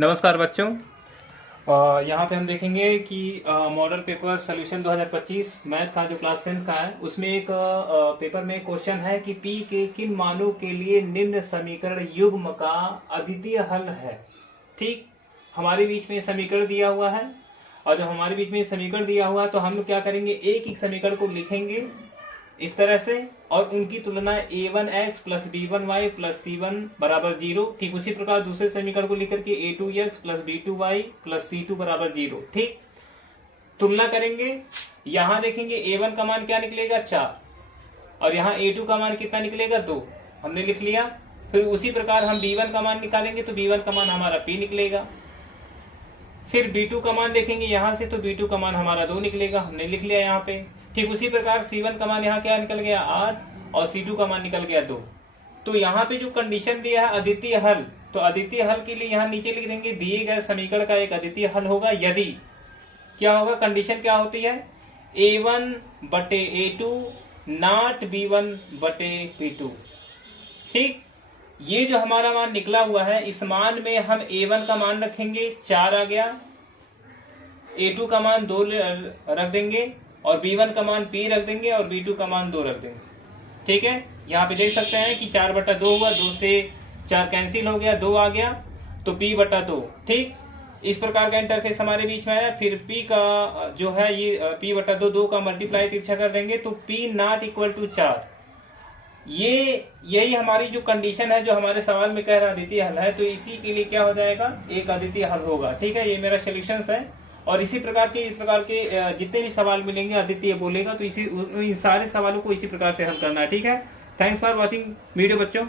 नमस्कार बच्चों। यहाँ पे हम देखेंगे कि मॉडल पेपर सोल्यूशन 2025 मैथ का जो क्लास 10 का है उसमें एक पेपर में क्वेश्चन है कि p के किन मानों के लिए निम्न समीकरण युग्म का अद्वितीय हल है। ठीक, हमारे बीच में समीकरण दिया हुआ है और जब हमारे बीच में समीकरण दिया हुआ है तो हम लोग क्या करेंगे, एक एक समीकरण को लिखेंगे इस तरह से और उनकी तुलना a1x plus b1y plus c1 बराबर 0। ठीक, उसी प्रकार दूसरे समीकरण को लिख करके a2x plus b2y plus c2 बराबर 0। ठीक, तुलना करेंगे। यहां देखेंगे a1 का मान क्या निकलेगा 4 और यहाँ a2 का मान कितना निकलेगा 2, हमने लिख लिया। फिर उसी प्रकार हम b1 का मान निकालेंगे तो b1 का मान हमारा p निकलेगा। फिर b2 का मान देखेंगे यहां से तो b2 का मान हमारा 2 निकलेगा, हमने लिख लिया यहाँ पे। ठीक, उसी प्रकार c1 का मान यहाँ क्या निकल गया 8 और c2 का मान निकल गया 2। तो यहाँ पे जो कंडीशन दिया है अद्वितीय हल, तो अद्वितीय हल के लिए यहाँ नीचे लिख देंगे दिए गए समीकरण का एक अद्वितीय हल होगा यदि क्या होगा, कंडीशन क्या होती है a1 बटे a2 नॉट b1 बटे b2। ठीक, ये जो हमारा मान निकला हुआ है इस मान में हम a1 का मान रखेंगे 4 आ गया, a2 का मान 2 रख देंगे और b1 का मान p रख देंगे और b2 का मान 2 रख देंगे। ठीक है, यहाँ पे देख सकते हैं कि 4 बटा 2 हुआ, 2 से 4 कैंसिल हो गया, 2 आ गया तो p बटा 2। ठीक, इस प्रकार का इंटरफेस हमारे बीच में आया। फिर p का जो है ये p बटा 2 का मल्टीप्लाई तिरछा कर देंगे तो p नॉट इक्वल टू 4। यही हमारी जो कंडीशन है जो हमारे सवाल में कह रहा अद्वितीय हल है, तो इसी के लिए क्या हो जाएगा एक अद्वितीय हल होगा। ठीक है, ये मेरा सोल्यूशन है और इस प्रकार के जितने भी सवाल मिलेंगे अद्वितीय बोलेगा तो इन सारे सवालों को इसी प्रकार से हल करना है। ठीक है, थैंक्स फॉर वॉचिंग वीडियो बच्चों।